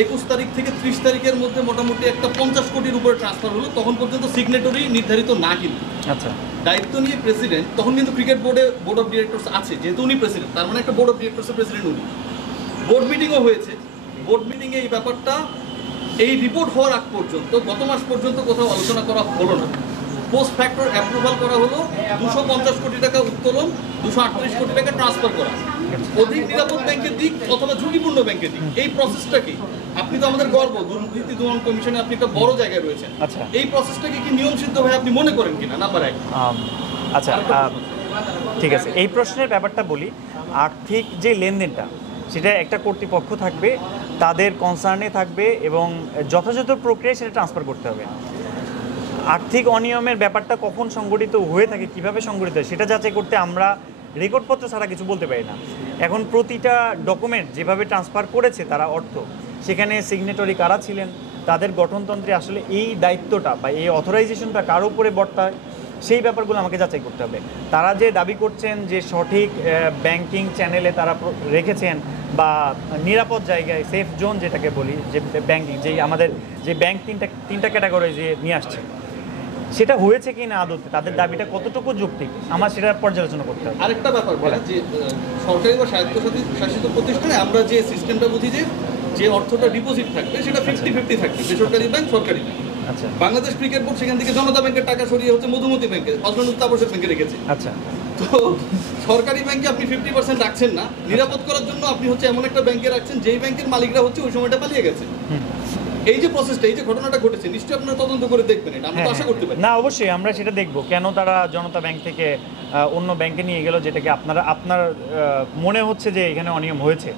21 তারিখ থেকে 30 তারিখের মধ্যে মোটামুটি একটা 50 কোটির উপরে ট্রান্সফার হলো, তখন পর্যন্ত সিগনেটরি নির্ধারিত না কিন্তু। আচ্ছা, দায়িত্ব নিয়ে প্রেসিডেন্ট, তখন কিন্তু ক্রিকেট বোর্ড অফ ডিরেক্টরস আছে, যেহেতু উনি প্রেসিডেন্ট, তার মানে একটা বোর্ড অফ ডিরেক্টরসের প্রেসিডেন্ট উনি। বোর্ড মিটিংও হয়েছে, বোর্ড মিটিংয়ে এই ব্যাপারটা এই রিপোর্ট হওয়ার আগ পর্যন্ত গত মাস পর্যন্ত কোথাও আলোচনা করা হলো না। পোস্ট ফ্যাক্টর অ্যাপ্রুভাল করা হলো 250 কোটি টাকা উত্তোলন, 238 কোটি টাকা ট্রান্সফার করা, অধিক নিরাপদ ব্যাংকের দিক অথবা ঝুঁকিপূর্ণ ব্যাংকের দিক। এই প্রসেসটা কি? আপনি তো আমাদের গর্ব, দুর্নীতি দমন কমিশনে আপনি একটা বড় জায়গায় রয়েছেন। আচ্ছা, এই প্রসেসটাকে কি নিয়মসিদ্ধ ভাই আপনি মনে করেন কিনা, নাম্বার 1। আচ্ছা, ঠিক আছে, এই প্রশ্নের ব্যাপারটা বলি। আর্থিক যে লেনদেনটা, সেটা একটা কর্তৃপক্ষ থাকবে, তাদের কনসার্নে থাকবে এবং যথাযথ প্রক্রিয়ায় সেটা ট্রান্সফার করতে হবে। আর্থিক অনিয়মের ব্যাপারটা কখন সংগঠিত হয়ে থাকে, কিভাবে সংগঠিত হয়, সেটা যাচাই করতে আমরা রেকর্ডপত্র ছাড়া কিছু বলতে পারি না। এখন প্রতিটা ডকুমেন্ট যেভাবে ট্রান্সফার করেছে তারা অর্থ, সেখানে সিগনেটরি কারা ছিলেন, তাদের গঠনতন্ত্রে আসলে এই দায়িত্বটা বা এই অথরাইজেশনটা কার উপরে বর্তায়, সেই ব্যাপারগুলো আমাকে যাচাই করতে হবে। তারা যে দাবি করছেন যে সঠিক ব্যাংকিং চ্যানেলে তারা রেখেছেন বা নিরাপদ জায়গায়, সেফ জোন যেটাকে বলি, যে ব্যাংকিং, যেই আমাদের যে ব্যাংক তিনটা ক্যাটাগরি যে নিয়ে আসছে, সেটা হয়েছে কি না আদতে, তাদের দাবিটা কতটুকু যৌক্তিক, আমার সেটা পর্যালোচনা করতে হবে। আরেকটা ব্যাপার বলে যে সরকারি বা স্বায়ত্তশাসিত প্রতিষ্ঠানে আমরা যে সিস্টেমটা বুঝি যে অর্থটা ডিপোজিট থাকবে সেটা 50-50 থাকবে, বেসরকারি ব্যাংক, সরকারি ব্যাংক। আচ্ছা, বাংলাদেশ ক্রিকেট বোর্ড সেখান থেকে জনতা ব্যাংকের টাকা সরিয়ে হচ্ছে মধুমতি ব্যাংকে, অজরনুত্তাবসের ব্যাংকে রেখেছে। আচ্ছা, তো সরকারি ব্যাংকে আপনি 50% রাখছেন না, নিরাপদ করার জন্য আপনি হচ্ছে এমন একটা ব্যাংকে রাখছেন যেই ব্যাংকের মালিকরা হচ্ছে ওই সময়টা পালিয়ে গেছে। এই যে প্রসেসটা, এই যে ঘটনাটা ঘটেছে, নিশ্চয়ই আপনারা তদন্ত করে দেখবেন, এটা আমরা আশা করতে পারি। না, অবশ্যই আমরা সেটা দেখব, কেন তারা জনতা ব্যাংক থেকে অন্য ব্যাংকে নিয়ে গেল, যেটাকে আপনার মনে হচ্ছে যে এখানে অনিয়ম হয়েছে,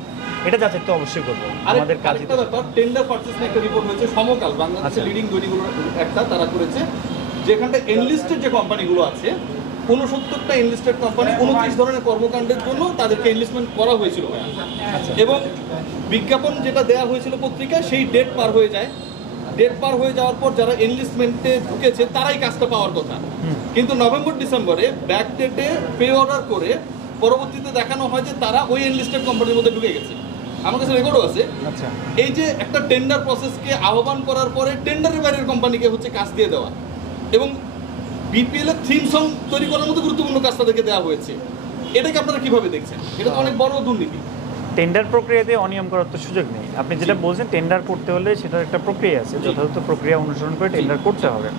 এটা যাচাই তো অবশ্যই করবো। আমাদের কাজ আরেকটা ব্যাপার, টেন্ডার পারচেজ নিয়ে একটা রিপোর্ট হয়েছে সমকাল, বাংলাদেশের লিডিং দৈনিকগুলো একটা তারা করেছে, যেখানটা এনলিস্টেড যে কোম্পানিগুলো আছে 69টা এনলিস্টেড কোম্পানি 29 ধরনের কর্মকাণ্ডের জন্য তাদেরকে এনলিস্টমেন্ট করা হয়েছিল। এবং বিজ্ঞাপন যেটা দেওয়া হয়েছিল পত্রিকায়, সেই ডেট পার হয়ে যায়। ডেট পার হয়ে যাওয়ার পর যারা এনলিস্টমেন্টে ঢুকেছে তারাই কাজটা পাওয়ার কথা, কিন্তু নভেম্বর-ডিসেম্বরে ব্যাক ডেটে পে অর্ডার করে পরবর্তীতে দেখানো হয় যে তারা ওই এনলিস্টেড কোম্পানির মধ্যে ঢুকে গেছে। আমার কাছে রেকর্ডও আছে। আচ্ছা, এই যে একটা টেন্ডার প্রসেসকে আহ্বান করার পরে টেন্ডারের বাইরের কোম্পানিকে হচ্ছে কাজ দিয়ে দেওয়া, এবং বিপিএল এর থিম সং তৈরি করার মতো গুরুত্বপূর্ণ কাজ তাদেরকে দেওয়া হয়েছে, এটাকে আপনারা কিভাবে দেখছেন? এটা তো অনেক বড় দুর্নীতি। টেন্ডার প্রক্রিয়াতে অনিয়ম করার তো সুযোগ নেই। আপনি যেটা বলছেন, টেন্ডার করতে হলে সেটার একটা প্রক্রিয়া আছে, যথাযথ প্রক্রিয়া অনুসরণ করে টেন্ডার করতে হবে।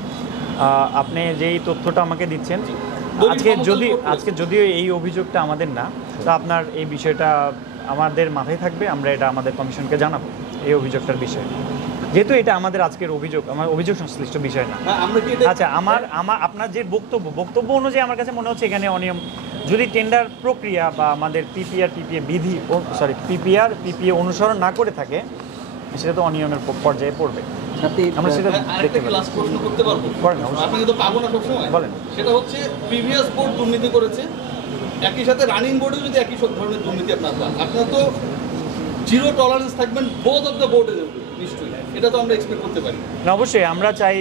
আপনি যেই তথ্যটা আমাকে দিচ্ছেন, আজকে যদিও এই অভিযোগটা আমাদের না, তো আপনার এই বিষয়টা আমাদের মাথায় থাকবে, আমরা এটা আমাদের কমিশনকে জানাবো এই অভিযোগটার বিষয়ে, যেহেতু এটা আমাদের আজকের অভিযোগ, আমার অভিযোগ সংশ্লিষ্ট বিষয় না। আচ্ছা, আপনার যে বক্তব্য অনুযায়ী আমার কাছে মনে হচ্ছে এখানে অনিয়ম, যদি টেন্ডার প্রক্রিয়া বা আমাদের পিপিএ অনুসরণ না করে থাকে, সেটা তো অনিয়মের পর্যায়ে পড়বে। আমরা সেটা দেখতে পারি। লাস্ট প্রশ্ন করতে পারবো? আপনাকে তো পাবো না সবসময়। বলেন। সেটা হচ্ছে প্রিভিয়াস বোর্ড দুর্নীতি করেছে, একই সাথে রানিং বোর্ডেও যদি একই ধরনের দুর্নীতি আপনার তো জিরো টলারেন্স থাকবেন বোথ অফ দ্য বোর্ডে, নিশ্চয়ই এটা তো আমরা এক্সপেক্ট করতে পারি না। অবশ্যই আমরা চাই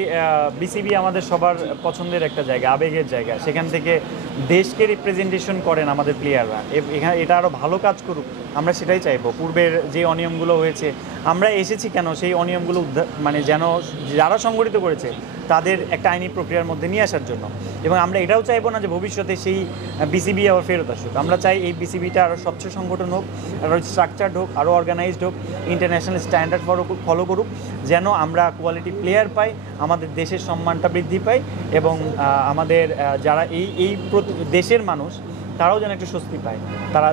বিসিবি আমাদের সবার পছন্দের একটা জায়গা, আবেগের জায়গা, সেখান থেকে দেশকে রিপ্রেজেন্টেশন করেন আমাদের প্লেয়াররা, এখানে এটা আরও ভালো কাজ করুক, আমরা সেটাই চাইবো। পূর্বের যে অনিয়মগুলো হয়েছে, আমরা এসেছি কেন সেই অনিয়মগুলো মানে যেন যারা সংগঠিত করেছে তাদের একটা আইনি প্রক্রিয়ার মধ্যে নিয়ে আসার জন্য, এবং আমরা এটাও চাইবো না যে ভবিষ্যতে সেই বিসিবি আবার ফেরত আসুক। আমরা চাই এই বিসিবিটা আরও স্বচ্ছ সংগঠন হোক, আরও স্ট্রাকচার্ড হোক, আরও অর্গানাইজড হোক, ইন্টারন্যাশনাল স্ট্যান্ডার্ড ফলো করুক, যেন আমরা কোয়ালিটি প্লেয়ার পাই, আমাদের দেশের সম্মানটা বৃদ্ধি পাই, এবং আমাদের যারা এই দেশের মানুষ তারাও যেন একটু স্বস্তি পায়। তারা